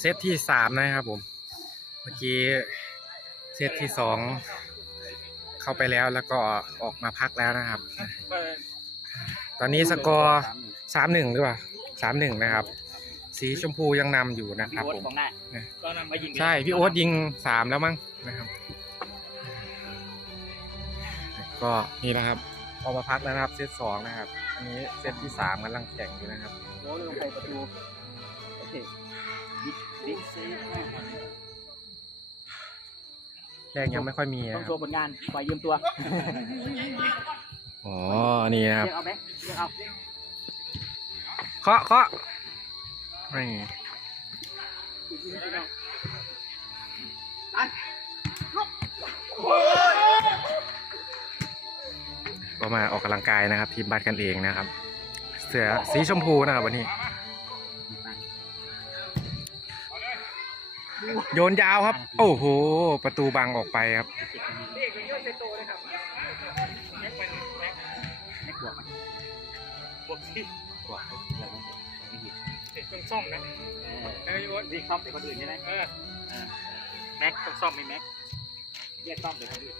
เซตที่สามนะครับผม เมื่อกี้เซตที่สองเข้าไปแล้วแล้วก็ออกมาพักแล้วนะครับ ตอนนี้สกอร์สามหนึ่งหรือเปล่า สามหนึ่งนะครับ สีชมพูยังนำอยู่นะครับผมของหน้าเนี่ยก็นำมายิงใช่ พี่โอ๊ตยิงสามแล้วมั้งนะครับก็นี่นะครับออกมาพักแล้วนะครับ เซตสองนะครับ อันนี้เซตที่สามกำลังแข่งอยู่นะครับโอ้ลงไปประตูโอเคบิ๊กบิ๊กซีแข่งยังไม่ค่อยมีต้องนะคโชรับว์ผลงานปล่อยยืมตัวอ๋อนี่นะครับ เรียกเอาไหมเรียกเอา เคาะเคาะไม่ก็มาออกกำลังกายนะครับ ทีมบัตรกันเองนะครับ เสือสีชมพูนะครับวันนี้ โยนยาวครับ โอ้โห ประตูบังออกไปครับบวกสิ ผิดต้องซ่อมนะเออไอ้โอ๊ตวิ่งซ่อมเป็นคนอื่นใช่ไหมเออเออแม็กต้องซ่อมไหมแม็กเรียกซ่อมเป็นคนอื่น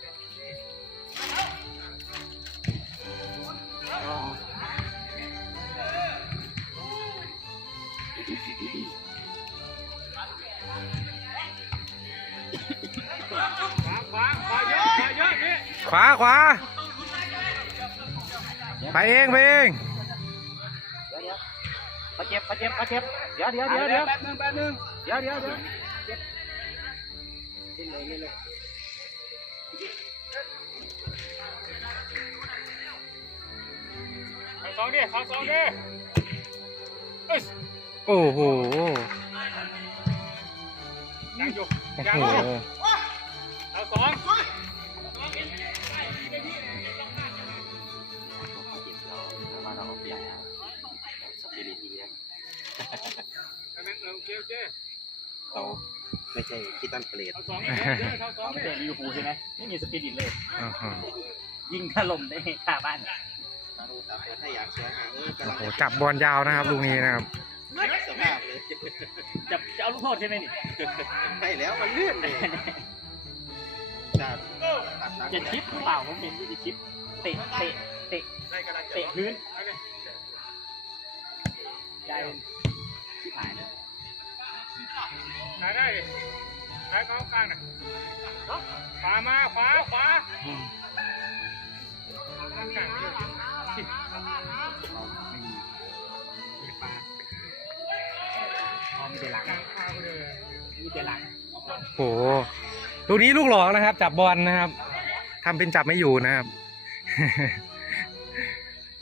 อ๋อขวาขวาขวาเยอะขวาเยอะนี่ขวาขวาไปเองไปเอง เดี๋ยวเดี๋ยวเขาเจ็บเขาเจ็บเขาเจ็บเดี๋ยวเดี๋ยวเดี๋ยวเดี๋ยวแป๊บนึงแป๊บนึงเดี๋ยวเดี๋ยวเดี๋ยวเจ็บเล่นเลยเล่นเลยเอาสองดิเอาสองดิเอ้ยโอ้โหยังอยู่โอ้ยังโหอยู่ โอเคโอเคเราไม่ใช่คิดตันเปรตเอาสองดิเดี๋ยวเอาสองดิเตะลิเวอร์พูลใช่ไหมไม่มีสปิริตเลย อื้อหือยิงถล่มได้คาบ้านมาดูสามคนถ้าอยากเสียหายเออโอ้โหจับบอลยาวนะครับลูกนี้นะครับ สภาพเลยจะจะเอาลูกโทษใช่ไหมนี่ใช่แล้วมันเลื่อนเลยจะตัดหลังจะชิปหรือเปล่าผมเห็นว่าจะชิปเตะเตะเตะได้กำลังจะเตะพื้นเอาดิได้ชิบหายเลย ถ่ายได้ดิถ่ายเข้ากลางหน่อยขวามาขวาขวาข้างกลางเราไม่มีมีปลาพอมีแต่หลังข้างเลยมีแต่หลังโอ้โหลูกนี้ลูกหลอกนะครับ จับบอลนะครับทำเป็นจับไม่อยู่นะครับ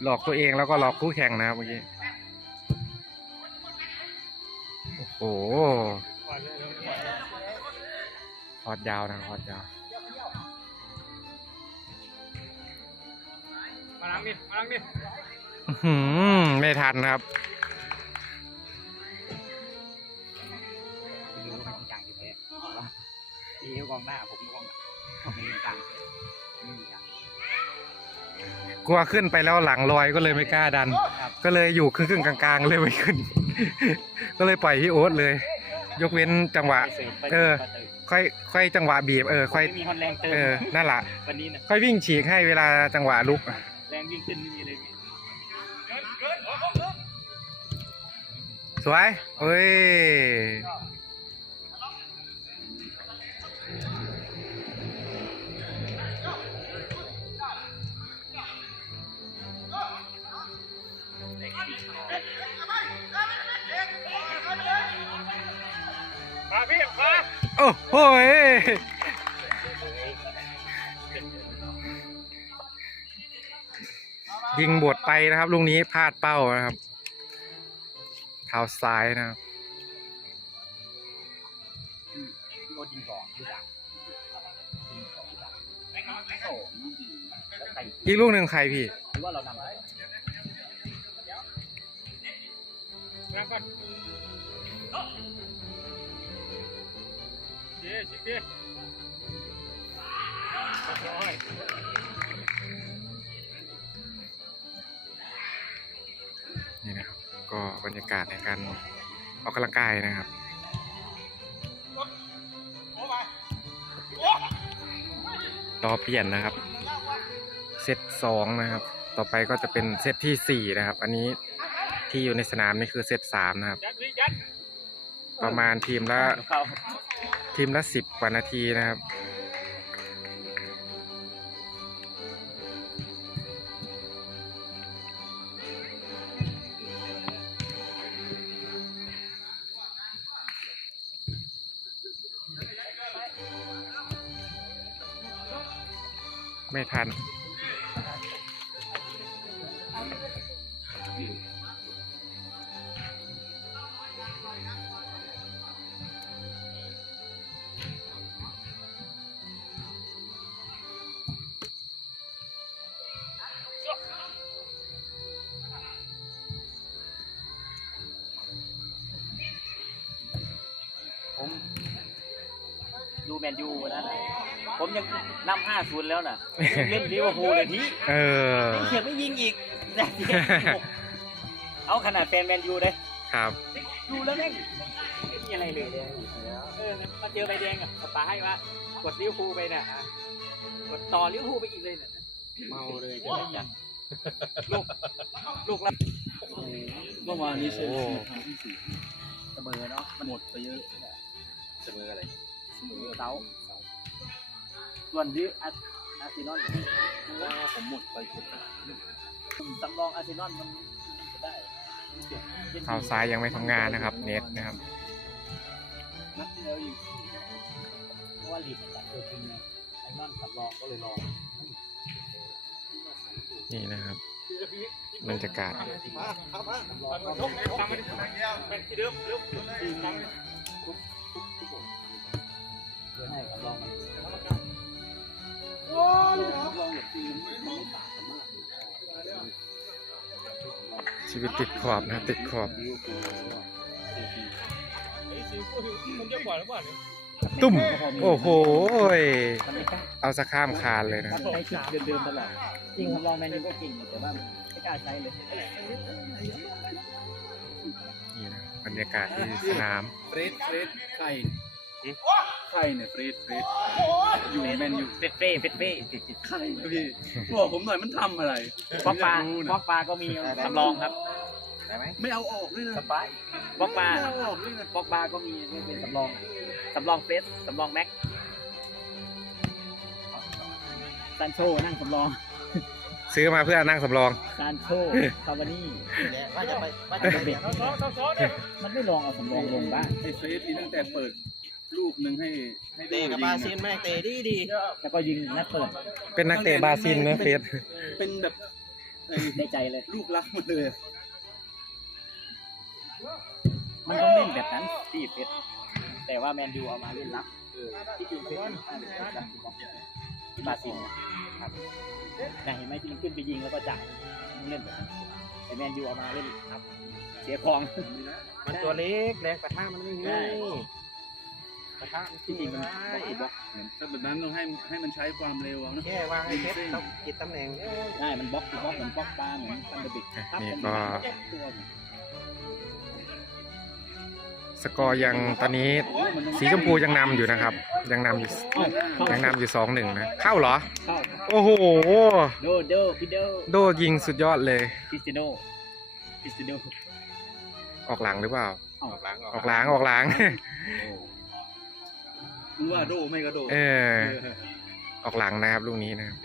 หลอกตัวเองแล้วก็หลอกคู่แข่งนะครับเมื่อกี้ โอ้โห ขวาเลยฮอดยาวนะฮอดยาว มาหลังดิมาหลังดิอื้อหือไม่ทันครับไม่รู้ว่าเป็นกลางอยู่แท้ตีเอวกองหน้าผมกองหลังผมไม่มีกลางไม่มีกลางกลัวขึ้นไปแล้วหลังลอยก็เลยไม่กล้าดันครับก็เลยอยู่ครึ่งๆกลาง ๆ เลยไม่ขึ้น ก็เลยปล่อยพี่โอ๊ตเลย ยกเว้นจังหวะไปสิร์ฟไปเออไปสิร์ฟค่อยค่อยจังหวะบีบเออค่อยไม่มีคนแรงเติมเออนั่นแหละวันนี้นะค่อยวิ่งฉีกให้เวลาจังหวะลุกแรงวิ่งขึ้นไม่มีเลยสวยเฮ้ย อ้โหยิงบวดไปนะครับลูกนี้พลาดเป้านะครับเท้าซ้ายนะครับโดนยิงสองที่สามยิงสองที่สามโอ้ลูกลูกหนึ่งใครพี่ว่าเรานำไป ดีชิกดีร้อยนี่นะครับ ก็บรรยากาศในการออกกำลังกายนะครับรอเปลี่ยนนะครับ เซตสองนะครับ ต่อไปก็จะเป็นเซตที่สี่นะครับ อันนี้ที่อยู่ในสนามนี่คือเซตสามนะครับ ประมาณทีมละ ทีมละสิบกว่านาทีนะครับ ไม่ทัน ดูแมนยูนะนะผมยังนำห้าศูนย์แล้วน่ะเล่นลิเวอร์พูลเลยที่เออเขียนไม่ยิงอีกนาทีเอาขนาดแฟนแมนยูเลยครับ ดูแล้วแม่งไม่มีอะไรเลยเออมาเจอใบแดงอะสปาให้ว่ากดลิเวอร์พูลไปน่ะอะกดต่อลิเวอร์พูลไปอีกเลยน่ะเมาเลยลูกลูกละเมื่อวานนี้เชลโอ้ซีทำที่สี่เสมอเนาะหมดไปเยอะเสมออะไรเส มอเสาส่วนที่อาร์อาร์เซนอลผมหมดไปหมดไปสำรองอาร์เซนอลมันจะได้เท้าซ้ายยังไม่ทำงานนะครับเน็ตนะครับนัดที่แล้วอีกเพราะว่าลีกมันจัดตัวจริงไงไอ้นอนสำรองก็เลยรอนี่นะครับบรรยากาศ มาครับมาสำรองเอาทุกตามมาดิเป็นที่เดิมเดิมทีมตามมาเพื่อให้สำรองมันลองแบบทีมไม่ต่างกันมากชีวิตติดขอบนะติดขอบตุ้ม โอ้โห เอาสะข้ามคานเลยนะใช้ชุดเดิมๆตลอดจริงสำรองแมนยูก็เก่งแต่ว่าไม่กล้าใช้เลยนี่นะบรรยากาศที่สนามเฟรดเฟรดใคร ใครเนี่ยเฟรดเฟรดอยู่แมนยูเฟดเฟ่เฟดเฟ่ติดติดใครนะพี่บอกผมหน่อยมันทำอะไรบล็อกปลาผมยรู้บล็นะอกปลาก็มีสำรองครับได้ไหมไม่เอาออกด้วยนะสบายบล็อกปลาไม่เอาออกด้วยนะบล็อกปลาก็มีเป็นสำรองสำรองเฟสสำรองแม็กซานโชนั่งสำรองซื้อมาเพื่อนั่งสำรองซานโชคาวานี่นี่แหละว่าจะไปว่าจะไปเบ็ดเขาซ้อเขาซ้อเนี่ยมันไม่ลองเอาสำรองลงบ้างไอ้เฟรดนี่ตั้งแต่เปิด ลูกหนึ่งให้ให้เตะกับบาซินแม่งเตะดีดีแล้วก็ยิงนัดเปิดเป็นนักเตะบราซิลนะเฟสเป็นแบบไอ้ได้ใจเลย ลูกรักหมดเลยอะมันต้องเล่นแบบนั้นที่เฟสแต่ว่าแมนยูเอามาเล่นรับเออที่จริงเฟสมันเป็นการรับบอลที่บราซิลครับแต่เห็นไหมที่มันขึ้นไปยิงแล้วก็จ่ายมันเล่นแบบนั้นแต่แมนยูเอามาเล่นรับเสียของ มันตัวเล็กแรงปะทะมันไม่มี ใช่ปะทะมันที่จริงมันได้บล็อกบล็อกถ้าแบบนั้นต้องให้ให้มันใช้ความเร็วเอานะ แค่วางให้เพชรต้องกิดตำแหน่งเอ้ยได้มันบล็อกบล็อกเหมือนบล็อกปลาเหมือนซันเดอร์บิกครับนี่เป็นก็ ตัวสกอร์ยังตอนนี้สีชมพูยังนำอยู่นะครับ ยังนำอยู่เอ้าเข้ายังนำอยู่สองหนึ่งนะเข้าเหรอ เข้าโอ้โห โดโดพิโดโดยิงสุดยอดเลย คริสติโนคริสติโนออกหลังหรือเปล่า ออกหลังออกหลังออกหลังมึ งว่าโดไม่ก็โดเออ ออกหลังนะครับลูกนี้นะครับ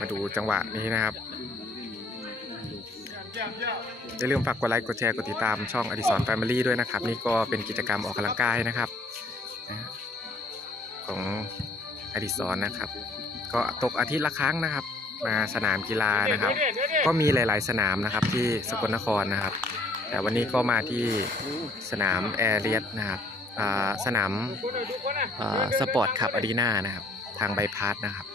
มาดูจังหวะนี้นะครับ อย่าลืมฝากกดไลค์ กดแชร์ กดติดตามช่องอดิสรแฟมิลี่ด้วยนะครับ นี่ก็เป็นกิจกรรมออกกำลังกายนะครับนะของอดิสรนะครับ ก็ตกอาทิตย์ละครั้งนะครับ มาสนามกีฬานะครับ ก็มีหลาย ๆ สนามนะครับที่สกลนครนะครับ แต่วันนี้ก็มาที่สนามแอร์เรียสนะครับอ่าสนามดูคนหน่อยดูคนหน่อยอ่าสปอร์ตคับอารีนานะครับ ทางใบพาสนะครับ